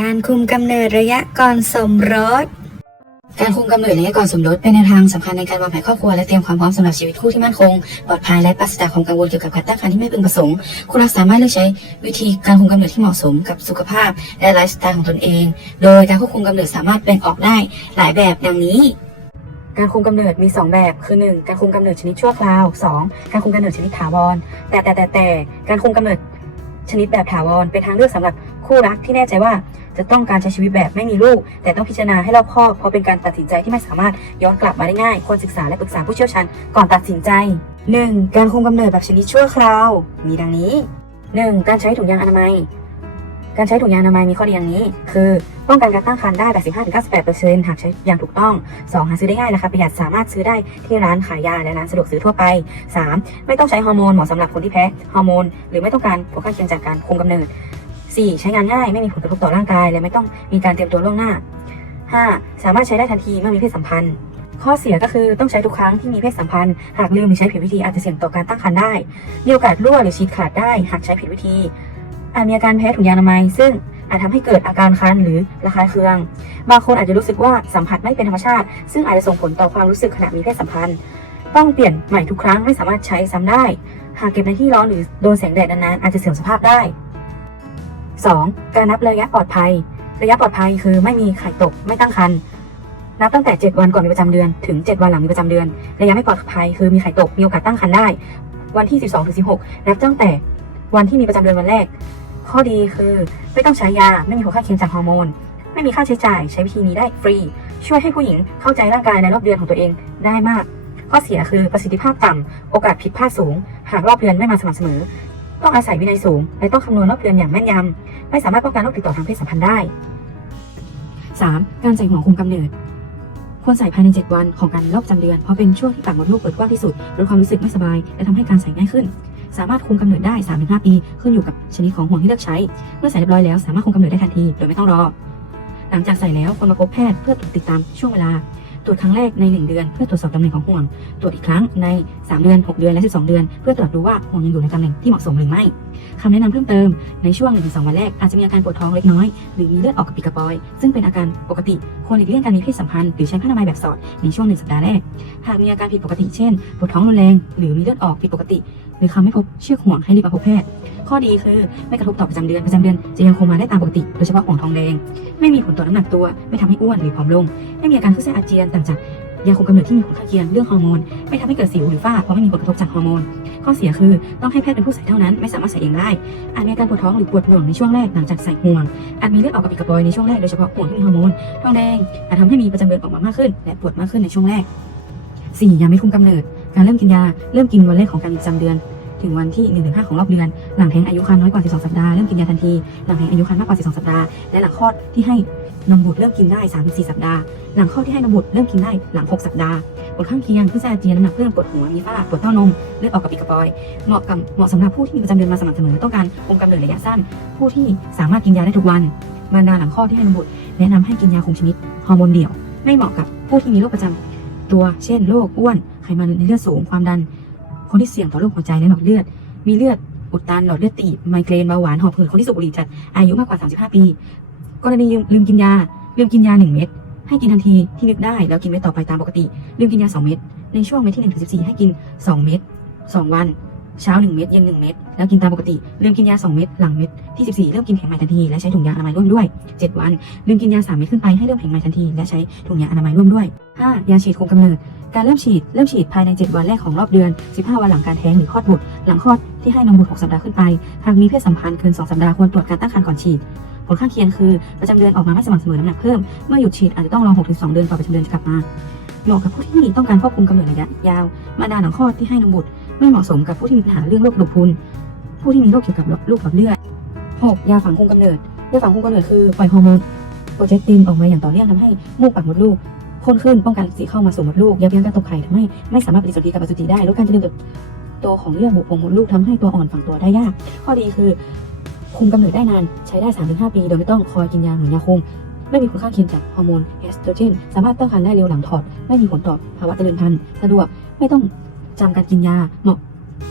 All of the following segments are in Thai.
การคุมกำเนิดระยะก่อนสมรส การคุมกำเนิดระยะก่อนสมรสเป็นแนวทางสำคัญในการวางแผนครอบครัวและเตรียมความพร้อมสำหรับชีวิตคู่ที่มั่นคงปลอดภัยและปราศจากความกังวลเกี่ยวกับการตั้งครรภ์ที่ไม่พึงประสงค์คุณสามารถเลือกใช้วิธีการคุมกำเนิดที่เหมาะสมกับสุขภาพ และไลฟ์สไตล์ของตนเอง โดยการควบคุมกำเนิดสามารถแบ่งออกได้หลายแบบดังนี้การคุมกำเนิดมี 2 แบบ คือ 1. การคุมกำเนิดชนิดชั่วคราว 2. การคุมกำเนิดชนิดถาวร แต่แต่แต่แต่การคุมกำเนิดชนิดแบบถาวรเป็นทางเลือกสำหรับคู่รักที่แน่ใจว่า จะต้องการใช้ชีวิตแบบไม่มีลูก แต่ต้องพิจารณาให้รอบคอบเพราะเป็นการตัดสินใจที่ไม่สามารถย้อนกลับมาได้ง่ายควรศึกษาและปรึกษาผู้เชี่ยวชาญก่อนตัดสินใจ 1. การคุมกำเนิดแบบชนิดชั่วคราว มีดังนี้ 1. การใช้ถุงยางอนามัย การใช้ถุงยางอนามัยมีข้อดีอย่างนี้ คือป้องกันการตั้งครรภ์ได้ 85-98%หากใช้อย่างถูกต้อง 2. หาซื้อได้ง่ายราคาประหยัดสามารถซื้อได้ที่ร้านขายยาและร้านสะดวกซื้อทั่วไป 3. ไม่ต้องใช้ฮอร์โมนเหมาะสำหรับคนที่แพ้ฮอร์โมน หรือไม่ต้องการผลข้างเคียงจากการคุมกำเนิด 4. ใช้งานง่ายไม่มีผลกระทบต่อร่างกายและไม่ต้องมีการเตรียมตัวล่วงหน้า 5. สามารถใช้ได้ทันทีเมื่อมีเพศสัมพันธ์ ข้อเสียก็คือต้องใช้ทุกครั้งที่มีเพศสัมพันธ์ หากลืมหรือใช้ผิดวิธีอาจจะเสี่ยงต่อการตั้งครรภ์ได้มีโอกาสรั่วหรือฉีดขาดได้ หากใช้ผิดวิธีอาจมีอาการแพ้ถุงยางอนามัย ซึ่งอาจทำให้เกิดอาการคันหรือระคายเคือง บางคนอาจจะรู้สึกว่าสัมผัสไม่เป็นธรรมชาติ ซึ่งอาจจะส่งผลต่อความรู้สึกขณะมีเพศสัมพันธ์ ต้องเปลี่ยนใหม่ทุกครั้งไม่สามารถใช้ซ้ำได้ หากเก็บในที่ร้อนหรือโดนแสงแดดนานๆอาจจะเสื่อมสภาพได้ 2. การนับระยะปลอดภัย ระยะปลอดภัยคือไม่มีไข่ตกไม่ตั้งครรภ์นับตั้งแต่ 7 วันก่อนมีประจำเดือนถึง 7 วันหลังมีประจำเดือน ระยะไม่ปลอดภัยคือมีไข่ตกมีโอกาสตั้งครรภ์ได้ วันที่ 12ถึง16 นับตั้งแต่วันที่มีประจำเดือนวันแรก ข้อดีคือไม่ต้องใช้ยาไม่มีผลข้างเคียงจากฮอร์โมน ไม่มีค่าใช้จ่ายใช้วิธีนี้ได้ฟรี ช่วยให้ผู้หญิงเข้าใจร่างกายในรอบเดือนของตัวเองได้มาก ข้อเสียคือประสิทธิภาพต่ำโอกาสผิดพลาดสูง หากรอบเดือนไม่มาสม่ำเสมอ ต้องอาศัยวินัยสูง และต้องคำนวณรอบเดือนอย่างแม่นยำ ไม่สามารถป้องกันโรคติดต่อทางเพศสัมพันธ์ได้ 3. การใส่ห่วงคุมกำเนิด ควรใส่ภายใน 7 วันของการรอบประจำเดือน เพราะเป็นช่วงที่ปากมดลูกเปิดกว้างที่สุดลดความรู้สึกไม่สบาย และทำให้การใส่ง่ายขึ้น สามารถคุมกำเนิดได้ 3-5 ปี ขึ้นอยู่กับชนิดของห่วงที่เลือกใช้ เมื่อใส่เรียบร้อยแล้วสามารถคุมกำเนิดได้ทันที โดยไม่ต้องรอ หลังจากใส่แล้วควรมาพบแพทย์เพื่อตรวจติดตามช่วงเวลา ตรวจครั้งแรกใน 1 เดือน เพื่อตรวจสอบตำแหน่งของห่วง ตรวจอีกครั้งใน 3 เดือน 6 เดือนและ 12 เดือน เพื่อตรวจดูว่าห่วงยังอยู่ในตำแหน่งที่เหมาะสมหรือไม่คำแนะนำเพิ่มเติมในช่วง 1-2 วันแรกอาจจะมีอาการปวดท้องเล็กน้อย หรือมีเลือดออกกับปีกระปอย ซึ่งเป็นอาการปกติควรหลีกเลี่ยงการมีเพศสัมพันธ์หรือใช้ผ้าอนามัยแบบสอดในช่วงหนึ่งสัปดาห์แรก หากมีอาการผิดปกติเช่นปวดท้องรุนแรงหรือมีเลือดออกผิดปกติ หรือคำไม่พบเชือกห่วงให้รีบมาพบแพทย์ข้อดีคือไม่กระทบต่อประจำเดือนประจำเดือนจะยังคงมาได้ตามปกติ โดยเฉพาะห่วงทองแดง ไม่มีผลต่อน้ำหนักตัว ไม่ทำให้อ้วนหรือผอมลง ไม่มีอาการคลื่นไส้อาเจียนต่างจากยาคุมกำเนิดที่มีผลข้างเคียงเรื่องฮอร์โมนไม่ทำให้เกิดสิวหรือฝ้าเพราะไม่มีผลกระทบจากฮอร์โมนข้อเสียคือต้องให้แพทย์เป็นผู้ใส่เท่านั้นไม่สามารถใส่เองได้อาจมีการปวดท้องหรือปวดหน่วงในช่วงแรกหลังจากใส่ห่วงอาจมีเลือดออกกับปีกระปอยในช่วงแรกโดยเฉพาะห่วงที่มีฮอร์โมนท้องแดงอาจทำให้มีประจำเดือนออกมามากขึ้น และปวดมากขึ้นในช่วงแรก 4. ยาไม่คุมกำเนิด การเริ่มกินยาเริ่มกินวันแรกของการมีประจำเดือนถึงวันที่1-5ของรอบเดือน หลังแท้งอายุครรภ์น้อยกว่า 12 สัปดาห์ เริ่มกินยาทันที หลังแท้งอายุครรภ์มากกว่า 12 สัปดาห์ และหลังคลอดที่ให้ นมบุตรเริ่มกินได้ 3-4 สัปดาห์ หลังคลอที่ให้นมบุตรเริ่มกินได้หลัง 6 สัปดาห์ผลข้างเคียงคือไส้อาเจียนน้ำหนักเพิ่มปวดหัวมีฝ้าปวดเต้านมเลือดออกกับปีกระปอยเหมาะกับเหมาะสำหรับผู้ที่มีประจำเดือนมาสม่ำเสมอต้องการคุมกำเนิดระยะสั้น ผู้ที่สามารถกินยาได้ทุกวันมารดาหลังคลอที่ให้นมบุตรแนะนำให้กินยาคุมชนิดฮอร์โมนเดี่ยว ไม่เหมาะกับผู้ที่มีโรคประจำตัวเช่นโรคอ้วนไขมันในเลือดสูงความดัน คนที่เสี่ยงต่อโรคหัวใจและหลอดเลือด มีเลือดอุดตันหลอดเลือดตีบไมเกรนเบาหวานหอบหืดคนที่สูบบุหรี่จัดอายุมากกว่า 35 ปี กรณีลืมกินยา ลืมกินยา 1 เม็ดให้กินทันทีที่นึกได้แล้วกินเม็ดต่อไปตามปกติ ลืมกินยา 2 เม็ดในช่วงเม็ดที่1ถึง14 ให้กิน 2 เม็ด2 วัน เช้า 1 เม็ดเย็น 1 เม็ดแล้วกินตามปกติ ลืมกินยา 2 เม็ดหลังเม็ดที่ 14 เริ่มกินแผงใหม่ทันที และใช้ถุงยาอนามัยร่วมด้วย 7 วัน ลืมกินยา 3 เม็ดขึ้นไปให้เริ่มแผงใหม่ทันที และใช้ถุงยาอนามัยร่วมด้วย 5. ยาฉีดคุมกำเนิด การเริ่มฉีดเริ่มฉีดภายใน 7 วันแรกของรอบเดือน 15 วันหลังการแท้งหรือคลอดบุตร หลังคลอดที่ให้นมบุตร 6 สัปดาห์ขึ้นไป หากมีเพศสัมพันธ์เกิน 2 สัปดาห์ควรตรวจการตั้งครรภ์ก่อนฉีด ผลข้างเคียงคือประจำเดือนออกมาไม่สม่ำเสมอน้ำหนักเพิ่ม เมื่อหยุดฉีดอาจจะต้องรอ 6-2 เดือนกว่าประจำเดือนจะกลับมาเหมาะกับผู้ที่ต้องการควบคุมกำเนิดระยะยาว มารดาหลังคลอดที่ให้นมบุตร ไม่เหมาะสมกับผู้ที่มีปัญหาเรื่องโรคกระดูกพรุนผู้ที่มีโรคเกี่ยวกับลูกหลอดเลือด 6. ยาฝังคุมกำเนิดยาฝังคุมกำเนิดคือปล่อยฮอร์โมนโปรเจสตินออกมาอย่างต่อเนื่องทำให้มูกปากมดลูก ข้นขึ้นป้องกันสีเข้ามาสู่มดลูกยับยั้งการตกไข่ทำให้ไม่สามารถปฏิสนธิกับอสุจิได้ลดการเจริญเติบโตของเยื่อบุของมดลูกทำให้ตัวอ่อนฝังตัวได้ยาก ข้อดีคือ คุมกำเนิดได้นานใช้ได้ 3-5 ปี โดยไม่ต้องคอยกินยาเหมือนยาคุมไม่มีผลข้างเคียงจากฮอร์โมนเอสโตรเจนสามารถตั้งครรภ์ได้เร็วหลังถอด ไม่มีผลต่อภาวะเจริญพันธุ์สะดวกไม่ต้องจำการกินยาเหมาะ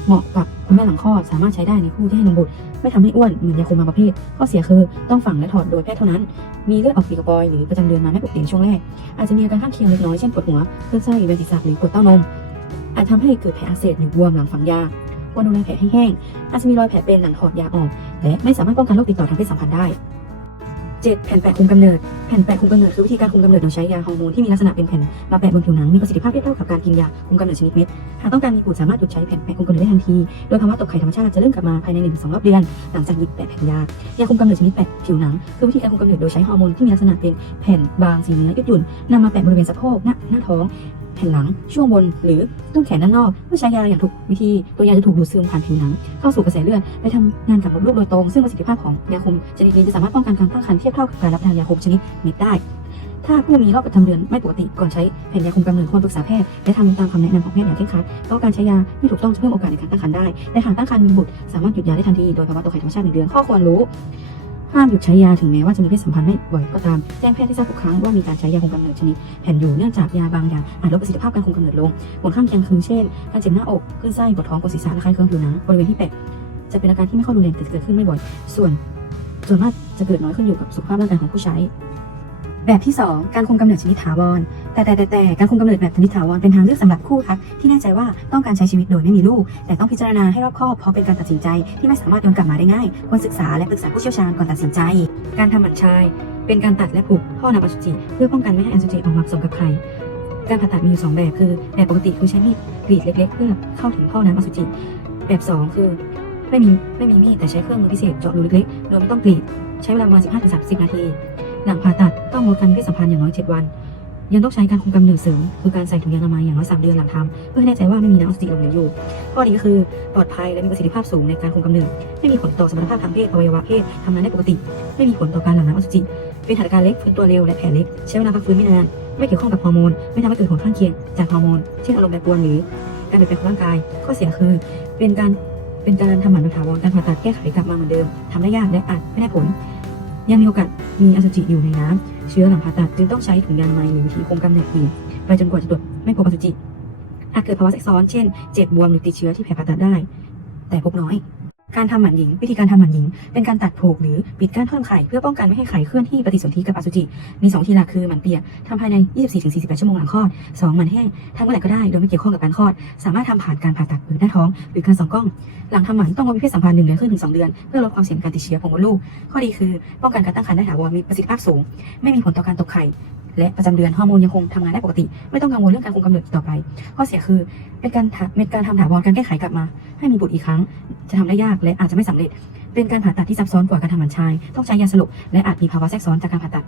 เหมาะกับคุณแม่หลังคลอดสามารถใช้ได้ในคู่ที่ให้นมบุตร ไม่ทำให้อ้วนเหมือนยาคุมบางประเภท ข้อเสียคือต้องฝังและถอดโดยแพทย์เท่านั้น มีเลือดออกฝีกระปอยหรือประจำเดือนมาไม่ปกติในช่วงแรก อาจจะมีอาการข้างเคียงเล็กน้อยเช่นปวดหัวคลื่นไส้เวียนศีรษะหรือปวดเต้านม อาจทำให้เกิดแผลอักเสบหรือบวมหลังฝังยาควรดูแลแผลให้แห้ง อาจจะมีรอยแผลเป็นหลังถอดยาออก และไม่สามารถป้องกันโรคติดต่อทางเพศสัมพันธ์ได้ 7. แผ่นแปะคุมกำเนิด แผ่นแปะคุมกำเนิดคือวิธีการคุมกำเนิดโดยใช้ยาฮอร์โมนที่มีลักษณะเป็นแผ่นมาแปะบนผิวหนังมีประสิทธิภาพเทียบเท่ากับการกินยาคุมกำเนิดชนิดเม็ด หากต้องการมีบุตรสามารถหยุดใช้แผ่นแปะคุมกำเนิดได้ทันที โดยภาวะตกไข่ธรรมชาติจะเริ่มกลับมาภายใน1-2รอบเดือน หลังจากหยุดแปะแผ่นยา ยาคุมกำเนิดชนิดแปะผิวหนังคือวิธีการคุมกำเนิดโดยใช้ฮอร์โมนที่มีลักษณะเป็นแผ่นบางสีเนื้อยืดหยุ่นนำมาแปะบริเวณสะโพกหน้าหน้าท้อง แผ่นหลัง ช่วงบน หรือต้นแขนด้านนอก เมื่อใช้ยาอย่างถูกวิธี ตัวยาจะถูกดูดซึมผ่านผิวหนัง เข้าสู่กระแสเลือดไปทำงานกับมดลูกโดยตรง ซึ่งประสิทธิภาพของยาคุมชนิดนี้จะสามารถป้องกันการตั้งครรภ์เทียบเท่ากับการรับประทานยาคุมชนิดเม็ดได้ ถ้าผู้มีรอบประจำเดือนไม่ปกติก่อนใช้แผ่นยาคุมกำเนิดควรปรึกษาแพทย์และทำตามคำแนะนำของแพทย์อย่างเคร่งครัดเพราะการใช้ยาไม่ถูกต้องจะเพิ่มโอกาสในการตั้งครรภ์ได้และหากตั้งครรภ์มีบุตรสามารถหยุดยาได้ทันทีโดยภาวะตัวไข่ธรรมชาติหนึ่งเดือนข้อควรรู้ ห้ามหยุดใช้ยาถึงแม้ว่าจะมีเพศสัมพันธ์ไม่บ่อยก็ตาม แจ้งแพทย์ที่ทราบทุกครั้งว่ามีการใช้ยาคุมกำเนิดชนิดแผ่นอยู่เนื่องจากยาบางอย่างอาจลดประสิทธิภาพการคุมกำเนิดลง ผลข้างเคียงคือเช่นการเจ็บหน้าอกคลื่นไส้ปวดท้องปวดศีรษะและคลายเครื่องผิวหนังบริเวณที่แปะจะเป็นอาการที่ไม่ค่อยรุนแรงแต่เกิดขึ้นไม่บ่อย ส่วนส่วนมากจะเกิดน้อยขึ้นอยู่กับสุขภาพร่างกายของผู้ใช้ แบบที่ 2 การคุมกำเนิดชนิดถาวร แต่แต่แต่แต่การคุมกำเนิดแบบชนิดถาวรเป็นทางเลือกสำหรับคู่รักที่แน่ใจว่าต้องการใช้ชีวิตโดยไม่มีลูก แต่ต้องพิจารณาให้รอบคอบเพราะเป็นการตัดสินใจที่ไม่สามารถย้อนกลับมาได้ง่ายควรศึกษาและปรึกษาผู้เชี่ยวชาญก่อนตัดสินใจ การทำหมันชาย เป็นการตัดและผูกท่อนำอสุจิเพื่อป้องกันไม่ให้อสุจิออกมาผสมกับใครการผ่าตัดมีอยู่สองแบบคือแบบปกติคือใช้มีดกรีดเล็ก ๆ เพื่อเข้าถึงท่อน้ำอสุจิ แบบสองคือไม่มีไม่มีมีดแต่ใช้เครื่องมือพิเศษเจาะรูเล็กๆโดยไม่ต้องกรีดใช้เวลาประมาณ15-30 นาที หลังผ่าตัดต้องงดการมีเพศสัมพันธ์อย่างน้อย 7 วัน ยังต้องใช้การคุมกำเนิดเสริมคือการใส่ถุงยางอนามัยอย่างน้อย3เดือนหลังทำเพื่อให้แน่ใจว่าไม่มีน้ำอสุจิหลงเหลืออยู่ ข้อดีก็คือปลอดภัยและมีประสิทธิภาพสูงในการคุมกำเนิดไม่มีผลต่อสมรรถภาพทางเพศอวัยวะเพศทำงานได้ปกติ ไม่มีผลต่อการหลั่งน้ำอสุจิเป็นหัตถการเล็กฟื้นตัวเร็วและแผลเล็กใช้เวลาพักฟื้นไม่นานไม่เกี่ยวข้องกับฮอร์โมนไม่ทำให้เกิดผลข้างเคียงจากฮอร์โมนเช่นอารมณ์แปรปรวนหรือการเปลี่ยนแปลงของร่างกายข้อเสียคือเป็นการเป็นการทำหมันโดยถาวรการผ่าตัดแก้ไขกลับมาเหมือนเดิมทำได้ยากและอาจไม่ได้ผล ยังมีโอกาสมีอสุจิอยู่ในน้ำเชื้อหลังผ่าตัดจึงต้องใช้ถุงยางอนามัยหรือวิธีคุมกำเนิดอื่นไปจนกว่าจะตรวจไม่พบอสุจิหากเกิดภาวะแทรกซ้อนเช่นเจ็บบวมหรือติดเชื้อที่แผลผ่าตัดได้ แต่พบน้อย การทำหมันหญิง วิธีการทำหมันหญิง เป็นการตัดโผกหรือปิดก้านเพิ่มไข่เพื่อป้องกันไม่ให้ไข่เคลื่อนที่ปฏิสนธิกับอสุจิ มี2วิธีหลักคือหมันเปียกทำภายใน 24-48 ชั่วโมงหลังคลอด 2 หมันแห้งทำเมื่อไหร่ก็ได้โดยไม่เกี่ยวข้องกับการคลอด สามารถทำผ่านการผ่าตัดเปิดหน้าท้อง หรือการส่องกล้อง หลังทำหมันต้องงดมีเพศสัมพันธ์หนึ่งเดือนครึ่งถึงสองเดือนเพื่อลดความเสี่ยงการติดเชื้อของมดลูก ข้อดีคือป้องกันการตั้งครรภ์ได้ถาวรมีประสิทธิภาพสูง ไม่มีผลต่อการตกไข่ และประจำเดือนฮอร์โมนยังคงทำงานได้ปกติ ไม่ต้องกังวลเรื่องการคุมกำเนิดต่อไป ข้อเสียคือเป็นการเป็นการทำถาวรการแก้ไขกลับมา ให้มีบุตรอีกครั้ง จะทำได้ยากและอาจจะไม่สำเร็จ เป็นการผ่าตัดที่ซับซ้อนกว่าการทำหมันชาย ต้องใช้ยาสลบและอาจมีภาวะแทรกซ้อนจากการผ่าตัด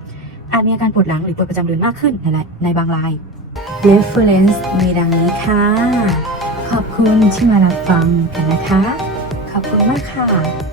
อาจมีอาการปวดหลังหรือปวดประจำเดือนมากขึ้นในหลายในบางราย reference มีดังนี้ค่ะ ขอบคุณที่มารับฟังกันนะคะ ขอบคุณมากค่ะ